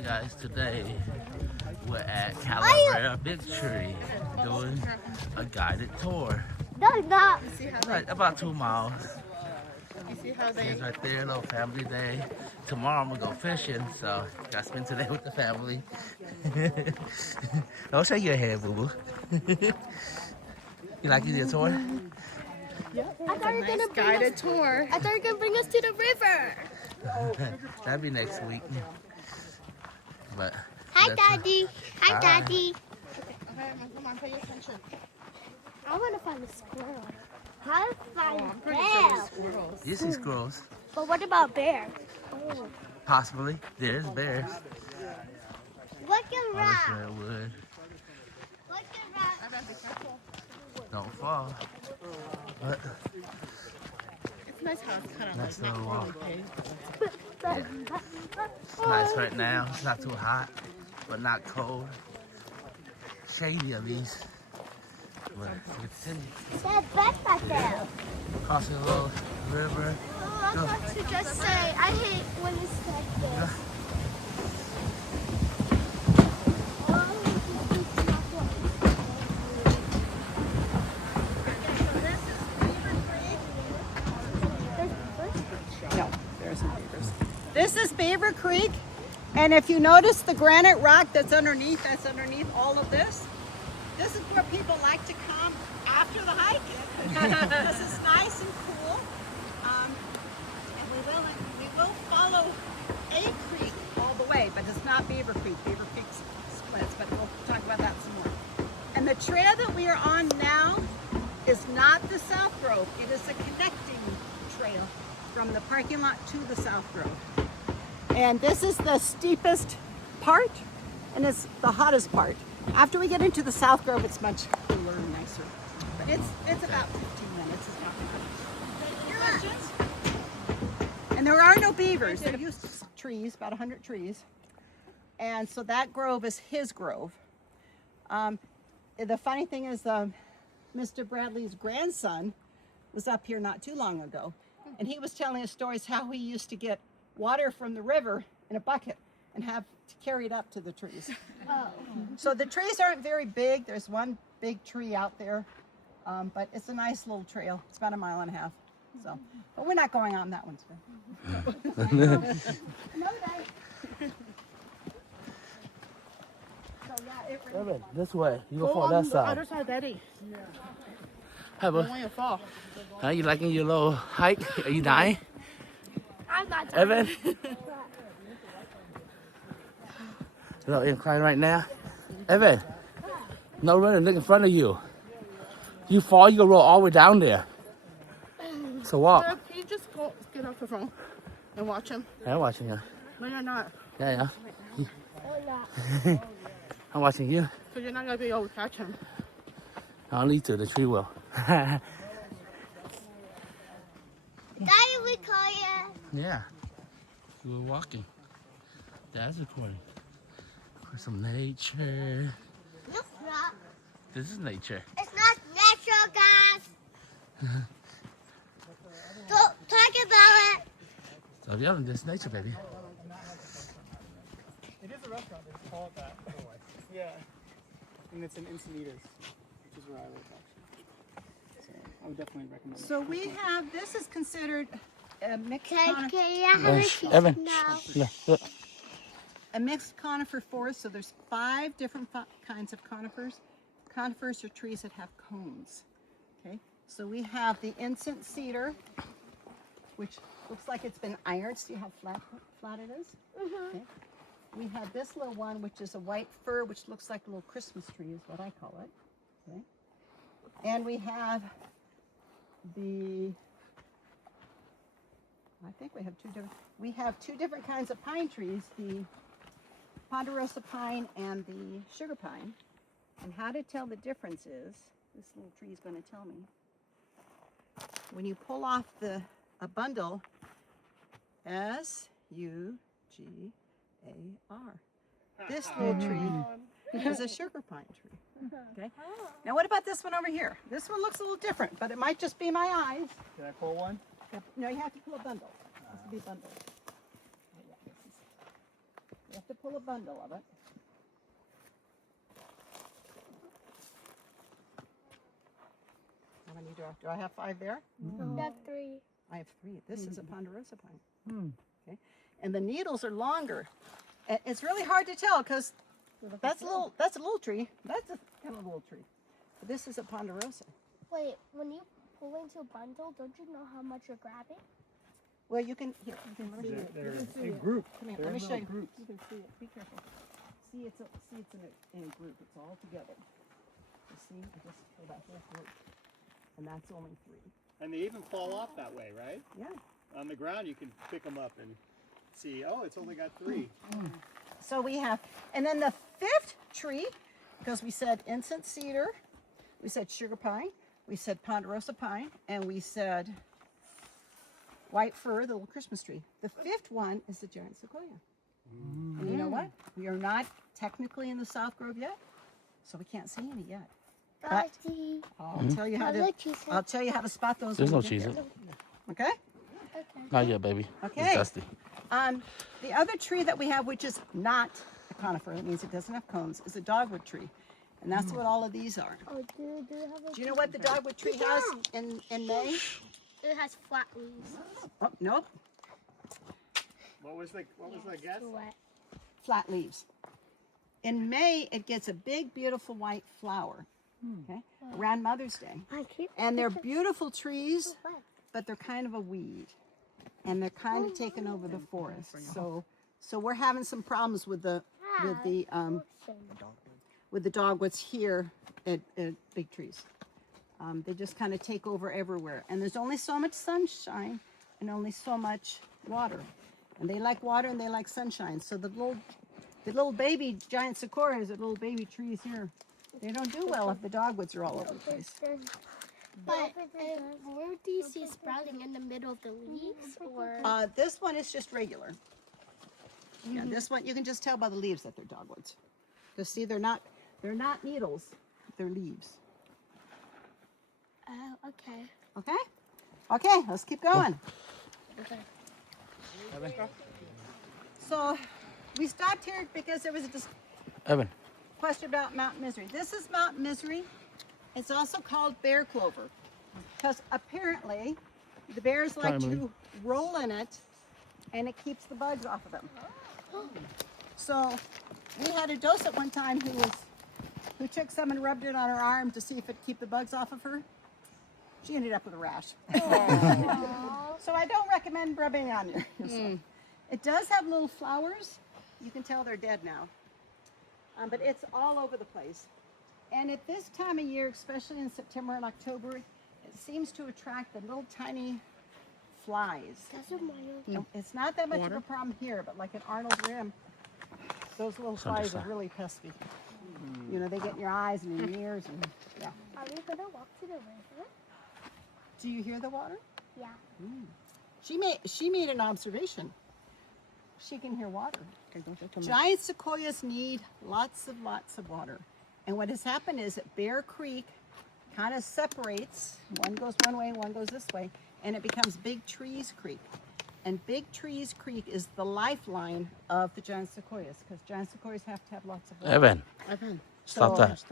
Hi guys, today we're at Calavera Big Tree doing a guided tour. Like about 2 miles. You see how they... Kids right there, little family day. Tomorrow I'm gonna go fishing, so gotta spend today with the family. Don't shake your head, boo boo. You like your tour? Yep, it's a nice guided tour. I thought you were going to bring us to the river. That'll be next week. But Hi, Daddy. Hi, Daddy. Okay, come on, pay attention. I want to find a squirrel. How to find I'm pretty sure bears? there's squirrels. you see squirrels. But what about bears? Possibly. There's bears. Look at Oh, rock. sure it would. Look at rock. I gotta be careful. Don't fall. But It's nice how it's kind of Nice like not little really walk. paved. it's nice right now. It's not too hot, but not cold. Shady at least. But it's in There's beds back there. crossing a little river. Oh, I was about to just say, I hate when it's like this. No, there isn't beavers. This is Beaver Creek, and if you notice the granite rock that's underneath all of this. This is where people like to come after the hike. This is nice and cool. And we will follow a creek all the way, but it's not Beaver Creek. Beaver Creek splits, but we'll talk about that some more. And the trail that we are on now is not the South Grove. It is a connecting trail from the parking lot to the South Grove. And this is the steepest part, and it's the hottest part. After we get into the South Grove, it's much cooler and nicer. But it's about 15 minutes. It's not bad. Questions? And there are no beavers. There used to be trees, about 100 trees. And so that grove is his grove. The funny thing is Mr. Bradley's grandson was up here not too long ago. And he was telling us stories how he used to get water from the river in a bucket and have to carry it up to the trees. So the trees aren't very big. There's one big tree out there, but it's a nice little trail. It's about 1.5 miles. So, but we're not going on that one today. Another day. So yeah, it really Evan, this way. You go Go fall on that the side. other side, Daddy. Hi, Don't bud. want you to fall. Are you liking your little hike? Are you dying? I'm not Evan? Little incline right now. Evan, no running, look in front of you. You fall, you gonna roll all the way down there. So walk. Can you just go get off the phone and watch him? I'm watching you. No, you're not. Yeah. Oh, I'm watching you. So you're not gonna be able to catch him. I don't need to, the tree will. Daddy, we call you. Yeah. We were walking. That's recording. For some nature. Look, rock. This is nature. It's not natural, guys. Don't talk about it. So yeah, this is nature, baby. It is a restaurant, they just call it that otherwise. Yeah. And it's in Encinitas, which is where I live actually. So I would definitely recommend it. So we have, this is considered a mixed Can conifer, I have a piece Evan. now? Look. a mixed conifer forest. So there's 5 different kinds of conifers. Conifers are trees that have cones. Okay, so we have the incense cedar, which looks like it's been ironed. See how flat it is? Okay. We have this little one, which is a white fir, which looks like a little Christmas tree, is what I call it. Okay. And we have I think we have two different kinds of pine trees, the ponderosa pine and the sugar pine. And how to tell the difference is, this little tree is going to tell me. When you pull off a bundle, S-U-G-A-R. This little tree is a sugar pine tree. Okay. Now what about this one over here? This one looks a little different, but it might just be my eyes. Can I pull one? No, you have to pull a bundle. It has to be a bundle. You have to pull a bundle of it. How many do I have 5 there? That's 3. I have 3. This is a ponderosa pine. Okay, and the needles are longer. It's really hard to tell because that's a little tree. That's a kind of a little tree. But this is a ponderosa. Wait, when you pull into a bundle, don't you know how much you're grabbing? Well, you can see it. They're You can see in it. group. Come here, They're let me in show you. little groups. You can see it. Be careful. See, it's in a group. It's all together. You see, I just pull that whole group, and that's only 3. And they even fall off that way, right? Yeah. On the ground, you can pick them up and see, oh, it's only got 3. So we have, and then the 5th tree, because we said incense cedar, we said sugar pine, we said ponderosa pine, and we said white fir, the little Christmas tree. The 5th one is the giant sequoia. And you know what? We are not technically in the South Grove yet, so we can't see any yet. But I'll tell you how to spot those. There's when no we get cheese. there. Okay. Not yet, baby. Okay. It's dusty. The other tree that we have, which is not a conifer, that means it doesn't have cones, is a dogwood tree. And that's what all of these are. Oh, do you have a... Do you know what the dogwood tree has in May? It has flat leaves. Oh, nope. What was the guess? Wet. Flat leaves. In May, it gets a big, beautiful white flower. Okay, around Mother's Day. I keep... And they're beautiful trees, wet. but they're kind of a weed. And they're kind of taking over the forest. So we're having some problems with the dogwoods here at big trees. They just kind of take over everywhere. And there's only so much sunshine and only so much water. And they like water and they like sunshine. So the little baby giant sequoias, the little baby trees here, they don't do well if the dogwoods are all over the place. But where do you see sprouting in the middle of the leaves, or? This one is just regular. Yeah, this one you can just tell by the leaves that they're dogwoods. Because see, they're not needles, they're leaves. Oh, okay. Okay? Okay, let's keep going. Okay. So we stopped here because there was a Evan. question about Mount Misery. This is Mount Misery. It's also called bear clover because apparently the bears like to roll in it and it keeps the bugs off of them. So we had a docent one time who took some and rubbed it on her arm to see if it'd keep the bugs off of her. She ended up with a rash. So I don't recommend rubbing it on yourself. It does have little flowers. You can tell they're dead now. But it's all over the place. And at this time of year, especially in September and October, it seems to attract the little tiny flies. No, it's not that much of a problem here, but like at Arnold Rim, those little flies are really pesky. You know, they get in your eyes and in your ears. And, yeah. Are we gonna walk to the river? Do you hear the water? Yeah. She made an observation. She can hear water. Giant sequoias need lots of water. And what has happened is that Bear Creek kind of separates. One goes one way, one goes this way, and it becomes Big Trees Creek. And Big Trees Creek is the lifeline of the giant sequoias because giant sequoias have to have lots of water. Evan. Stop that.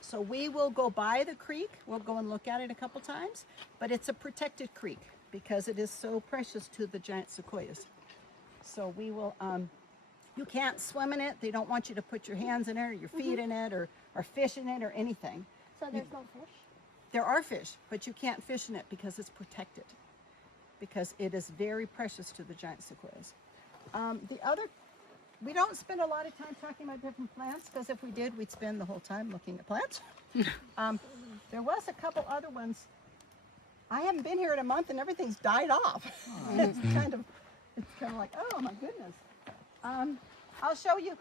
So we will go by the creek. We'll go and look at it a couple times, but it's a protected creek because it is so precious to the giant sequoias. So we will, you can't swim in it. They don't want you to put your hands in it or your feet in it or fish in it or anything. So there's no fish? There are fish, but you can't fish in it because it's protected. Because it is very precious to the giant sequoias. We don't spend a lot of time talking about different plants because if we did, we'd spend the whole time looking at plants. There was a couple other ones. I haven't been here in a month and everything's died off. It's kind of like, oh my goodness. I'll show you.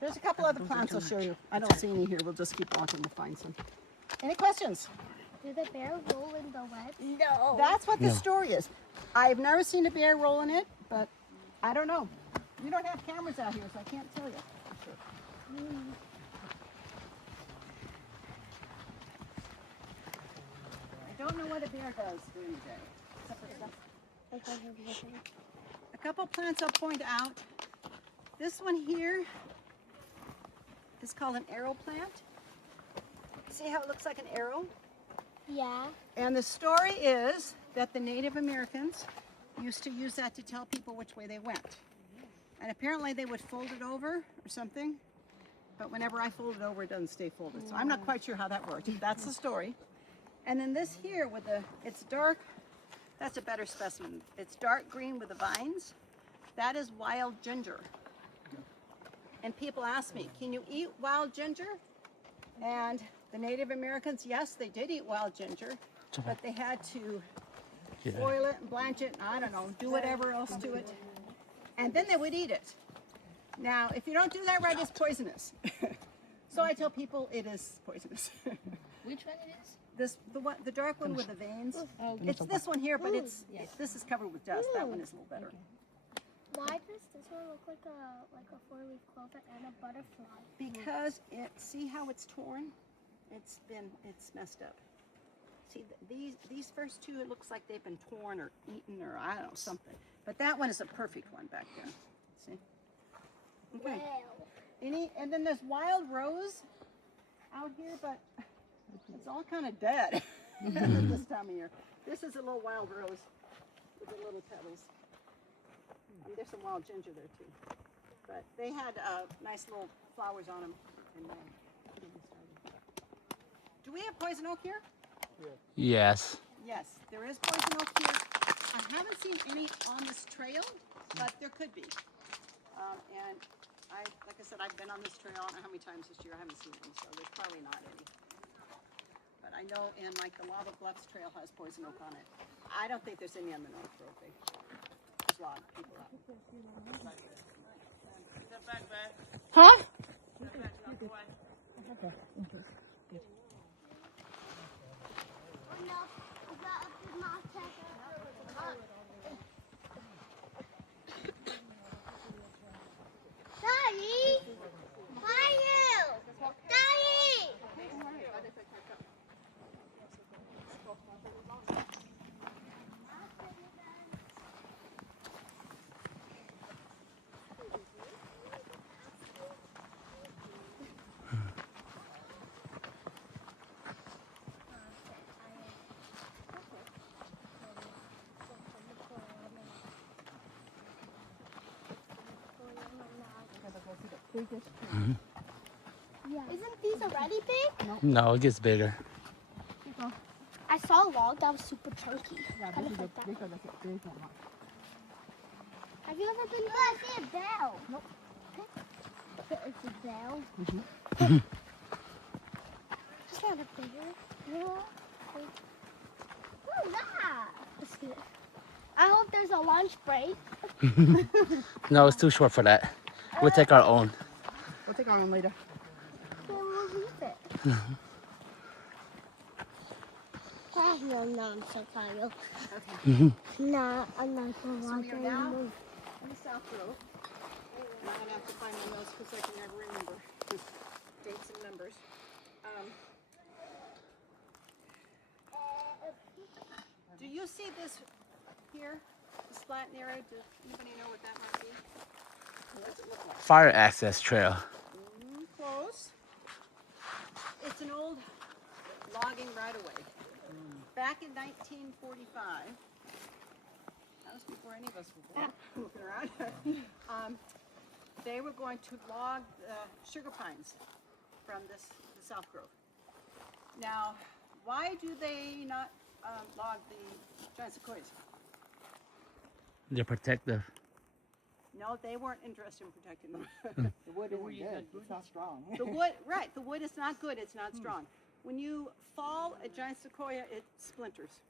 There's a couple other plants I'll show you. I don't see any here. We'll just keep walking. We'll find some. Any questions? Do the bear roll in the web? No. That's what the story is. I've never seen a bear roll in it, but I don't know. You don't have cameras out here, so I can't tell you. I don't know what a bear does during the day. Except for stuff. A couple plants I'll point out This one here is called an arrow plant. See how it looks like an arrow? Yeah. And the story is that the Native Americans used to use that to tell people which way they went. And apparently they would fold it over or something. But whenever I fold it over, it doesn't stay folded. So I'm not quite sure how that worked. That's the story. And then this here with it's dark, that's a better specimen. It's dark green with the vines. That is wild ginger. And people ask me, can you eat wild ginger? And the Native Americans, yes, they did eat wild ginger, but they had to boil it and blanch it, and I don't know, do whatever else to it. And then they would eat it. Now, if you don't do that right, it's poisonous. So I tell people it is poisonous. Which one it is? The dark one with the veins. It's this one here, but this is covered with dust. That one is a little better. Why does this one look like a four-leaf clover and a butterfly? Because see how it's torn? It's messed up. See these first two, it looks like they've been torn or eaten or I don't know, something. But that one is a perfect one back there. See? Okay. Wow. And then there's wild rose out here, but it's all kind of dead this time of year. This is a little wild rose with the little petals. And there's some wild ginger there too. But they had nice little flowers on them. And, do we have poison oak here? Yes. Yes, there is poison oak here. I haven't seen any on this trail, but there could be. And like I said, I've been on this trail, I don't know how many times this year, I haven't seen any, so there's probably not any. But I know in like the Lava Bluffs trail has poison oak on it. I don't think there's any on the North Road. There's a lot of people out. Huh? Oh no, is that a big monster? Daddy! Why are you? Daddy! Yeah. Isn't these already big? No, it gets bigger. I saw a log that was super chunky. Kind of like that. Have you ever been to I see a bell. Nope. It's a bell. Just kind of bigger. What is that? Let's get it. I hope there's a lunch break. No, it's too short for that. We'll take our own. We'll take our own later. Then we'll leave it. No, I'm so tired. Okay. No, I'm not going to So watch we are now anymore. in the South Road. And I'm going to have to find my notes because I can never remember dates and numbers. Do you see this here? This flat area? Does anybody know what that might be? What does it look like? Fire access trail. Close. It's an old logging right-of-way. Back in 1945, that was before any of us were born, looking around, they were going to log the sugar pines from the South Grove. Now, why do they not log the giant sequoias? They're protective. No, they weren't interested in protecting them. The wood isn't good. It's not strong. The wood, right, the wood is not good, it's not strong. When you fall a giant sequoia, it splinters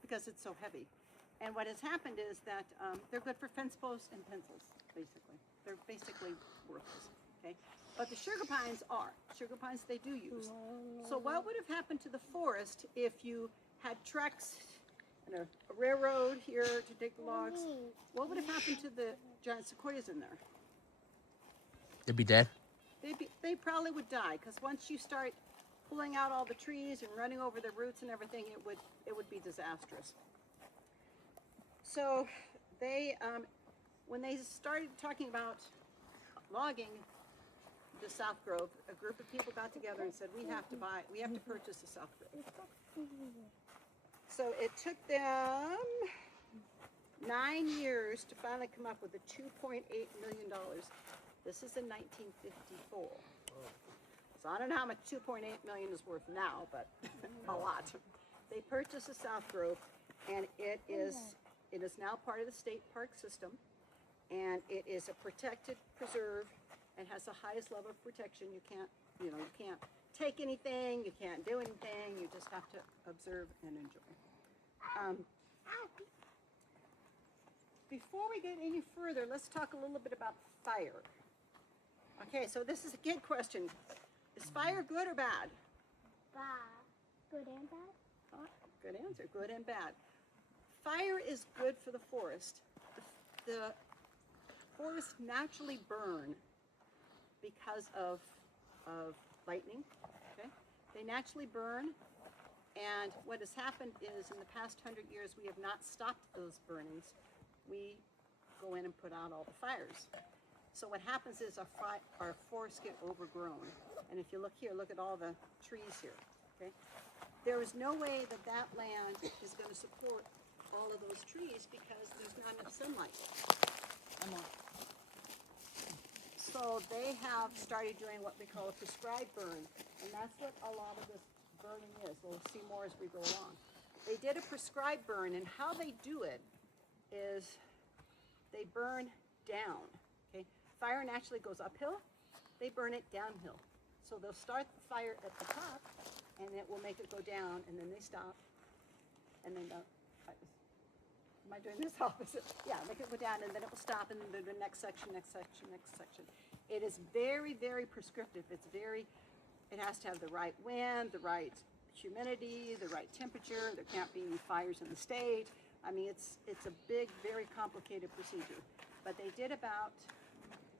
because it's so heavy. And what has happened is that they're good for fence posts and pencils, basically. They're basically worthless, okay? But the sugar pines are. Sugar pines they do use. So what would have happened to the forest if you had trucks and a railroad here to take the logs? What would have happened to the giant sequoias in there? They'd be dead. They probably would die because once you start pulling out all the trees and running over the roots and everything, it would be disastrous. So they, when they started talking about logging the South Grove, a group of people got together and said, we have to purchase the South Grove. So it took them 9 years to finally come up with the $2.8 million. This is in 1954. So I don't know how much 2.8 million is worth now, but a lot. They purchased the South Grove, and it is now part of the state park system, and it is a protected preserve and has the highest level of protection. You can't take anything, you can't do anything, you just have to observe and enjoy. Before we get any further, let's talk a little bit about fire. Okay, so this is a good question. Is fire good or bad? Bad. Good and bad? Oh, good answer, good and bad. Fire is good for the forest. The forests naturally burn because of lightning. Okay? They naturally burn, and what has happened is in the past 100 years we have not stopped those burnings. We go in and put out all the fires. So what happens is our forests get overgrown. And if you look here, look at all the trees here. Okay? There is no way that that land is going to support all of those trees because there's not enough sunlight. So they have started doing what we call a prescribed burn, and that's what a lot of this burning is. We'll see more as we go along. They did a prescribed burn, and how they do it is they burn down. Okay, fire naturally goes uphill. They burn it downhill. So they'll start the fire at the top, and it will make it go down, and then they stop, and then go. Am I doing this opposite? Yeah, make it go down, and then it will stop, and then the next section, next section, next section. It is very, very prescriptive. It has to have the right wind, the right humidity, the right temperature. There can't be any fires in the stage. I mean, it's a big, very complicated procedure. But they did about,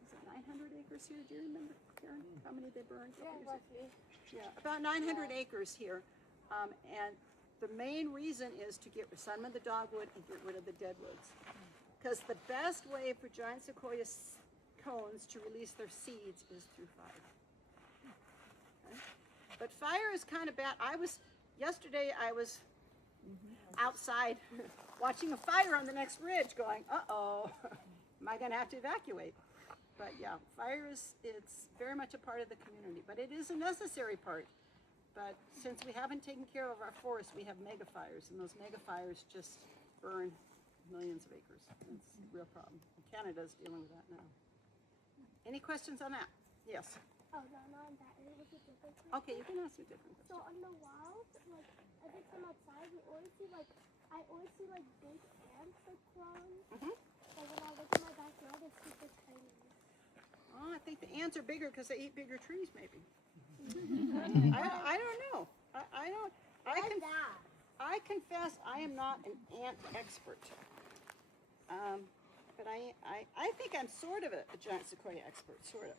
is it 900 acres here? Do you remember, Karen, how many they burned? Yeah, roughly. Yeah, about 900 acres here. And the main reason is to get some of the dogwood and get rid of the deadwoods. Because the best way for giant sequoia cones to release their seeds is through fire. Okay? But fire is kind of bad. Yesterday I was outside watching a fire on the next ridge going, uh-oh, am I going to have to evacuate? But yeah, fire it's very much a part of the community, but it is a necessary part. But since we haven't taken care of our forests, we have mega fires, and those mega fires just burn millions of acres. It's a real problem. Canada's dealing with that now. Any questions on that? Yes. Oh, no, not on that. It was a different question. Okay, you can ask me a different question. So on the wild, like every time outside, I always see big ants crawling. Mm-hmm. But when I look in my backyard, it's super tiny. Oh, I think the ants are bigger because they eat bigger trees, maybe. I don't know. I confess I am not an ant expert. But I think I'm sort of a giant sequoia expert, sort of.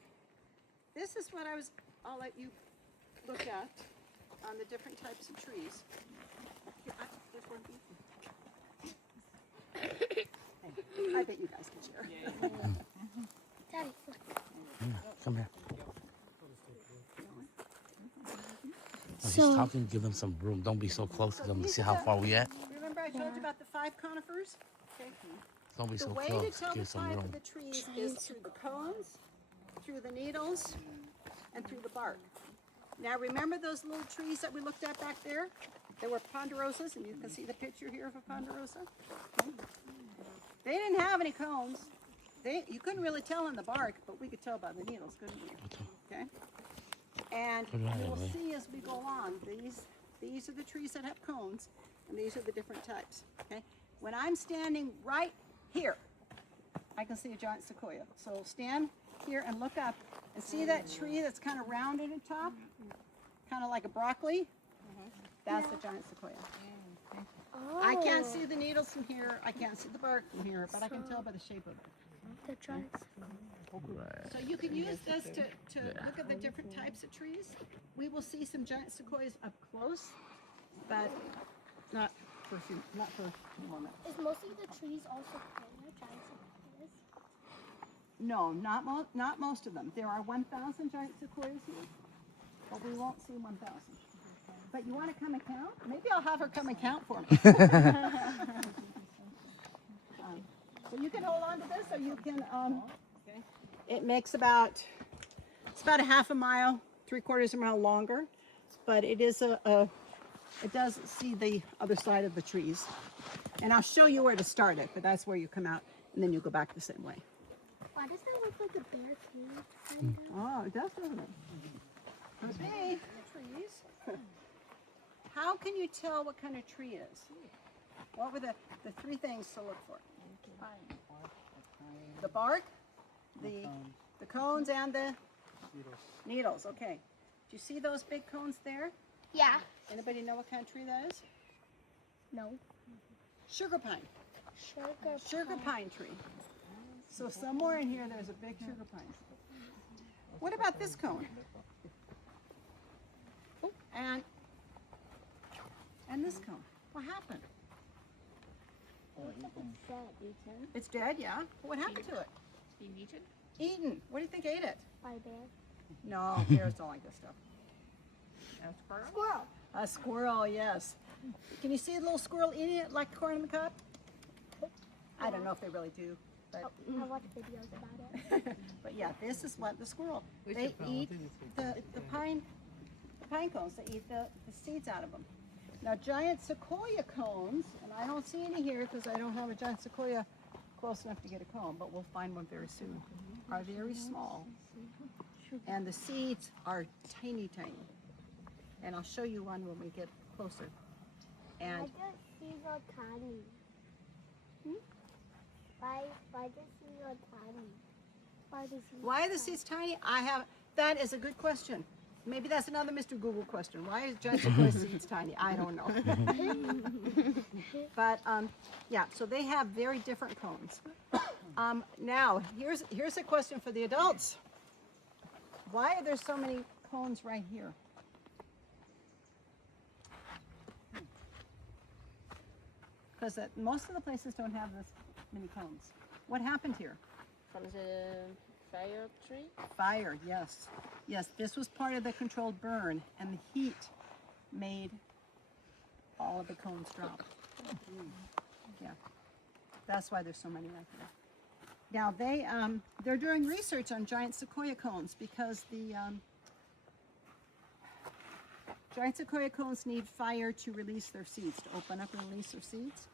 This is what I'll let you look at on the different types of trees. Here, there's one for you. I bet you guys can share. Daddy, Come here. When he's talking, give them some room. Don't be so close to them to see how far we at. Remember I told you about the 5 conifers? Okay. Don't be The so way close. to tell the Give some type of room. the trees is through the cones, through the needles, and through the bark. Now remember those little trees that we looked at back there? They were ponderosas, and you can see the picture here of a ponderosa. Okay. They didn't have any cones. You couldn't really tell in the bark, but we could tell by the needles, couldn't we? Okay. And you will see as we go along, these are the trees that have cones, and these are the different types. Okay. When I'm standing right here, I can see a giant sequoia. So stand here and look up and see that tree that's kind of rounded at the top, kind of like a broccoli. That's the giant sequoia. oh, I can't see the needles from here. I can't see the bark from here, but I can tell by the shape of it. the giant. So you can use this to look at the different types of trees. We will see some giant sequoias up close, but not for a moment. Is most of the trees also giant sequoias? No, not most of them. There are 1,000 giant sequoias here, but we won't see 1,000. But you want to come and count? Maybe I'll have her come and count for me. So you can hold on to this, or you can. It makes about a half a mile, 3/4 of a mile longer, but it is it does see the other side of the trees. And I'll show you where to start it, but that's where you come out, and then you go back the same way. Why does that look like a bear cave? Oh, it does, doesn't it? Okay. Trees. How can you tell what kind of tree is? What were the 3 things to look for? The bark, the cones, and the needles. Okay. Do you see those big cones there? Yeah. Anybody know what kind of tree that is? No. Sugar pine. Sugar Pine tree. So somewhere in here there's a big sugar pine. What about this cone? And this cone. What happened? It's dead, yeah. What happened to it? Being eaten? Eaten. What do you think ate it? By a bear. No, bears don't like this stuff. A squirrel? Squirrel. A squirrel, yes. Can you see a little squirrel eating it like corn in the cob? I don't know if they really do, but I watch videos about it. but yeah, this is what the squirrel. They eat the pine cones. They eat the seeds out of them. Now, giant sequoia cones, and I don't see any here because I don't have a giant sequoia close enough to get a cone, but we'll find one very soon, are very small. And the seeds are tiny, tiny. And I'll show you one when we get closer. Why And does seeds are tiny? Why does seeds are tiny? why are the seeds tiny? That is a good question. Maybe that's another Mr. Google question. Why is giant sequoia seeds tiny? I don't know. But yeah, so they have very different cones. Now, here's a question for the adults. Why are there so many cones right here? Because most of the places don't have this many cones. What happened here? From the fire tree? Fire, yes. Yes, this was part of the controlled burn, and the heat made all of the cones drop. Yeah, that's why there's so many right there. Now they're doing research on giant sequoia cones because the giant sequoia cones need fire to release their seeds, to open up and release their seeds.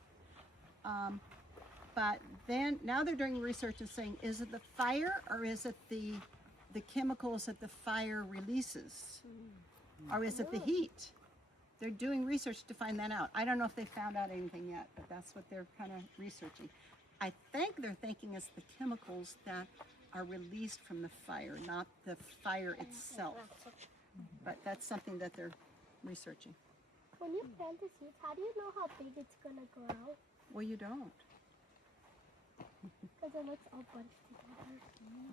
But then now they're doing research and saying, is it the fire or is it the chemicals that the fire releases? Or is it the heat? They're doing research to find that out. I don't know if they found out anything yet, but that's what they're kind of researching. I think they're thinking it's the chemicals that are released from the fire, not the fire itself. But that's something that they're researching. When you plant the seeds, how do you know how big it's going to grow? Well, you don't. Because it looks all bunched together.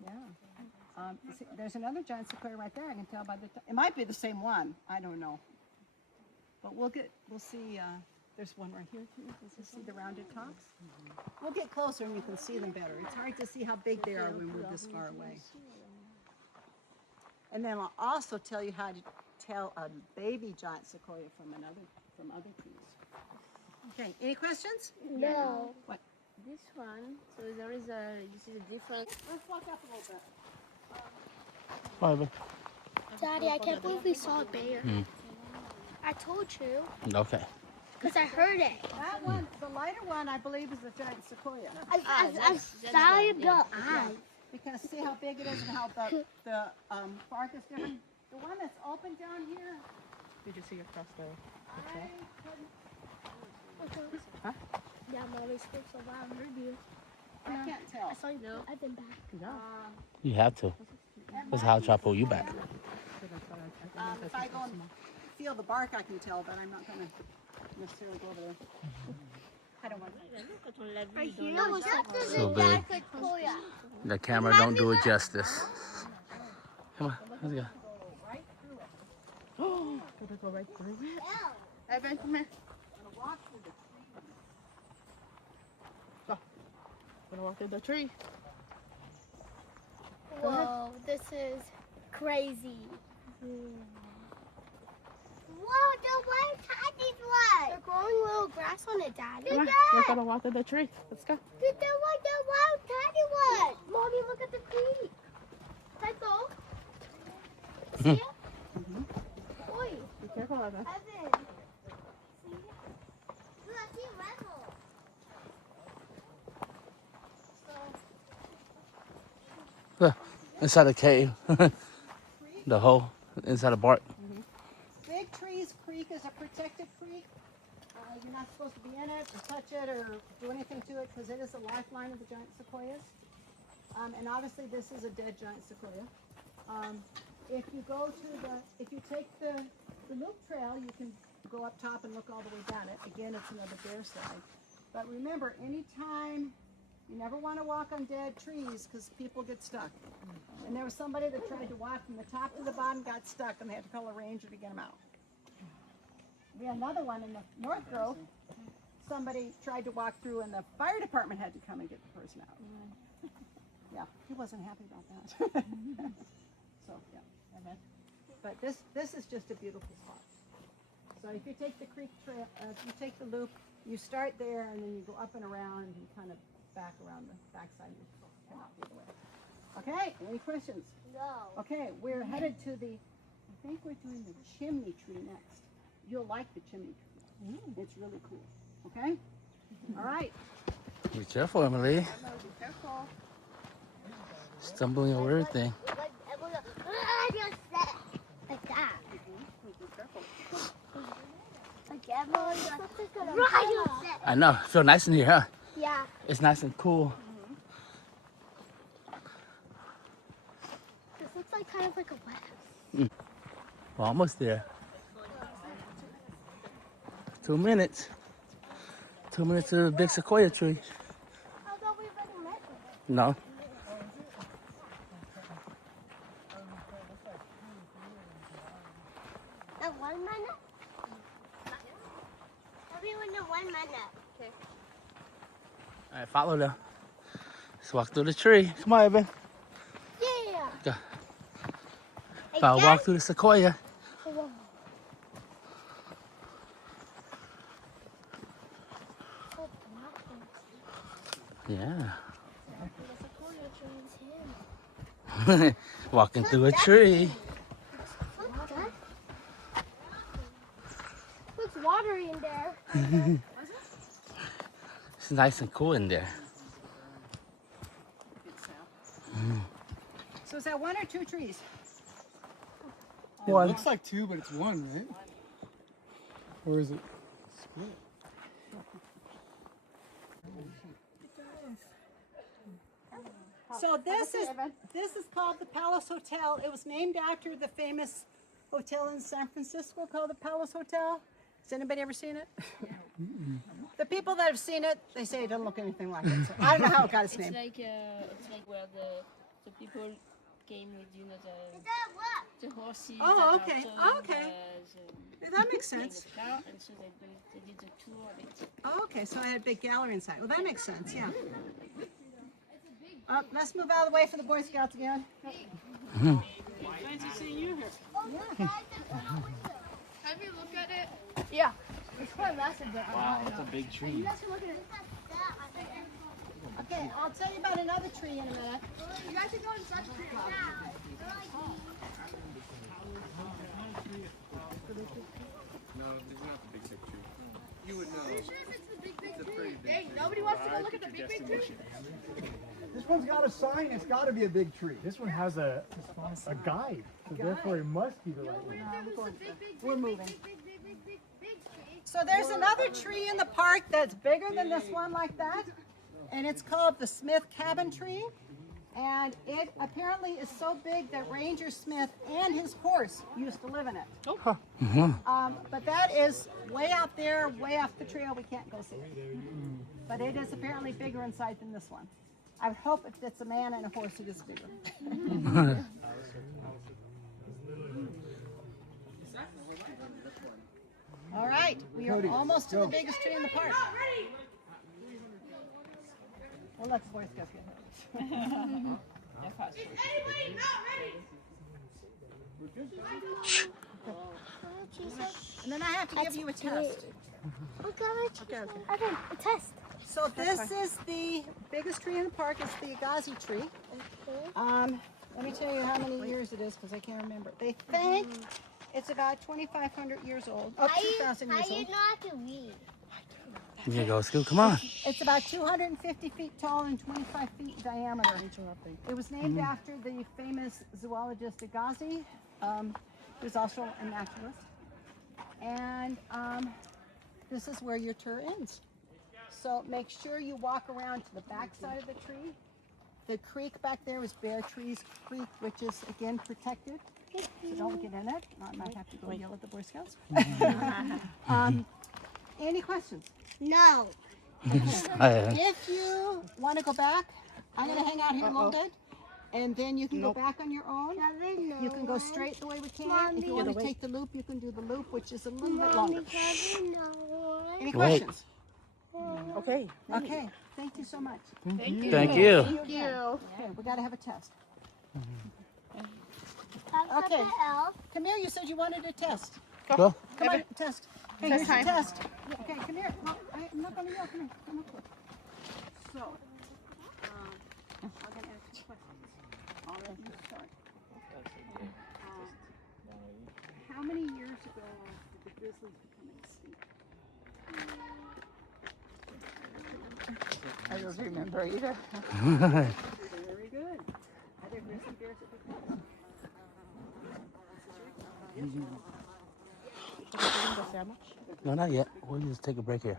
Yeah. See, there's another giant sequoia right there. I can tell by the. It might be the same one. I don't know. But we'll see. There's one right here too. You see the rounded tops? We'll get closer and you can see them better. It's hard to see how big they are when we're this far away. And then I'll also tell you how to tell a baby giant sequoia from other trees. Okay. Any questions? No. What? This one, so there is you see the difference. Let's walk up a little bit. Whatever. Daddy, I can't believe we saw a bear. I told you. Okay. Because I heard it. That one, the lighter one, I believe, is a giant sequoia. I saw the eye. Because see how big it is and how the bark is different. The one that's open down here, Did you see across the I couldn't. Huh? Yeah, Mommy spoke so loud. I heard you. I can't tell. I saw you. I've been back. You have to. That's how I try to pull you back. If I go and feel the bark, I can tell, but I'm not going to necessarily go over there. I don't want to. Right here. No, that's So big. sequoia. The camera don't do it justice. Come on, let's go. Right through it. Could it go right through? Yeah. Evan, come here. I'm going to walk through the Gonna walk through the tree. Whoa, this is crazy. Whoa, the white tiny one. They're growing little grass on it, Daddy. Come on, we're gonna water the tree. Let's go. Look at the wild tiny one. Mommy, look at the creek. Can I go? See it? Oi, Be careful of that. Evan. See? Look, I see Rebel. Look, inside the cave. The hole inside the bark. Big Trees Creek is a protected creek. You're not supposed to be in it or touch it or do anything to it because it is a lifeline of the giant sequoias. And obviously this is a dead giant sequoia. If you take the loop trail, you can go up top and look all the way down it. Again, it's another bear slide. But remember, anytime, you never want to walk on dead trees because people get stuck. And there was somebody that tried to walk from the top to the bottom, got stuck, and they had to call a ranger to get them out. We had another one in the North Grove. Somebody tried to walk through, and the fire department had to come and get the person out. Yeah, he wasn't happy about that. So yeah, but this is just a beautiful spot. So if you take the creek trail, if you take the loop, you start there, and then you go up and around, and you kind of back around the backside. You come out the other way. Okay, any questions? No. Okay, we're headed to the, I think we're doing the chimney tree next. You'll like the chimney tree. It's really cool. Okay? All right. Be careful, Emily. Be careful. Stumbling over everything. Like that. Be careful. Like everyone right. I know. Feel nice in here, huh? Yeah. It's nice and cool. This looks like kind of like a wet. We're almost there. 2 minutes. 2 minutes to the big sequoia tree. I thought we already met them. No. At 1 minute? Everyone in 1 minute. Okay. All right, follow them. Let's walk through the tree. Come on, Evan. Yeah. Go. I'll walk through the sequoia. Yeah. Walking through a tree. Looks watery in there. It's nice and cool in there. So is that 1 or 2 trees? It One. looks like 2, but it's 1, right? Or is it split? So this is called the Palace Hotel. It was named after the famous hotel in San Francisco called the Palace Hotel. Has anybody ever seen it? The people that have seen it, they say it doesn't look anything like it. So I don't know how it got its name. It's like where the people came with the horses. Oh, that okay. are Oh, towed, okay. the- That makes in the sense. car, and so they did the tour of it. Oh, okay, so I had a big gallery inside. Well, that makes sense, yeah. Let's move out of the way for the Boy Scouts again. Fancy seeing you here. Have you looked at it? Yeah, it's quite massive. Wow, that's a big tree. You guys can look at it. Okay, I'll tell you about another tree in a minute. You guys should go inside the tree. No, this is not the big tree. You would know. Are you sure if it's the big tree? Dang, nobody wants to go look at the big tree? This one's got a sign, it's got to be a big tree. This one has a guide, so therefore it must be the right one. We're moving. Big tree. So there's another tree in the park that's bigger than this one like that, and it's called the Smith Cabin Tree. And it apparently is so big that Ranger Smith and his horse used to live in it. But that is way out there, way off the trail. We can't go see it. But it is apparently bigger inside than this one. I would hope if it's a man and a horse, it is bigger. All right, we are almost to the biggest tree in the park. We'll let the Boy Scouts get And then I have to give you a test. Okay, a test. So this is the biggest tree in the park. It's the agassiz tree. Let me tell you how many years it is because I can't remember. They think it's about 2,500 years old. Oh, 2,000 years How you old. know how to read? Here you go, Scoop. Come on. It's about 250 feet tall and 25 feet in diameter. It was named after the famous zoologist Agassiz, who's also a naturalist. And this is where your tour ends. So make sure you walk around to the back side of the tree. The creek back there is Bear Trees Creek, which is again protected. So don't get in it. I might have to go yell at the Boy Scouts. Any questions? No. If you want to go back, I'm going to hang out here a little bit. And then you can go back on your own. You can go straight the way we came. If you want to take the loop, you can do the loop, which is a little bit longer. Any questions? Okay. Okay. Thank you so much. Thank you. Thank you. Okay, we got to have a test. Okay. Come here. You said you wanted a test. Go. Come on, test. Okay, here's your test. Okay, come here. No, I'm not going to yell. Come here. Come up here. So, I'm going to ask you questions. I'll let you start. How many years ago did the grizzlies become extinct? I don't remember either. Very good. Are there grizzly bears that become No, not yet. We'll just take a break here.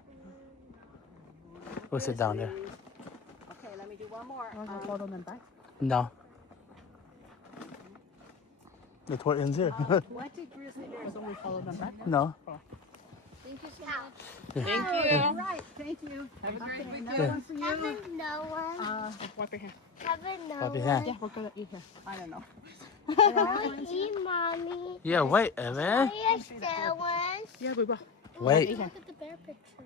We'll sit down there. Okay, let me do one more. No. The tour ends here. What did grizzly bears only follow them back? No. Thank you so much. Thank you. All right, thank you. Have a great weekend. Another one for you. Having no one. Wipe your hand. Having no Wipe your one. hand. We're gonna eat here. I don't know. Eat, mommy. Yeah, wait, Evan. Yes, there was. Yeah, we will. Wait. Look at the bear picture.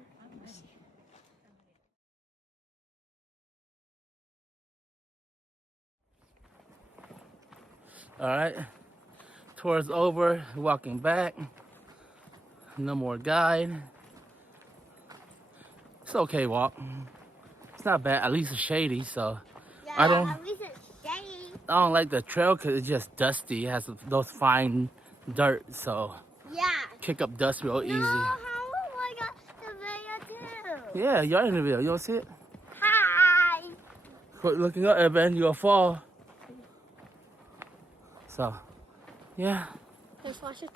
All right. Tour's over. Walking back. No more guide. It's okay walk. It's not bad. At least it's shady, so Yeah, I don't- At least it's shady. I don't like the trail because it's just dusty. It has those fine dirt, so Yeah. kick up dust real easy. No, how I got the video too. Yeah, you're in the video. You don't see it? Hi. Quit looking up, Evan. You'll fall. So, yeah. Just watch it.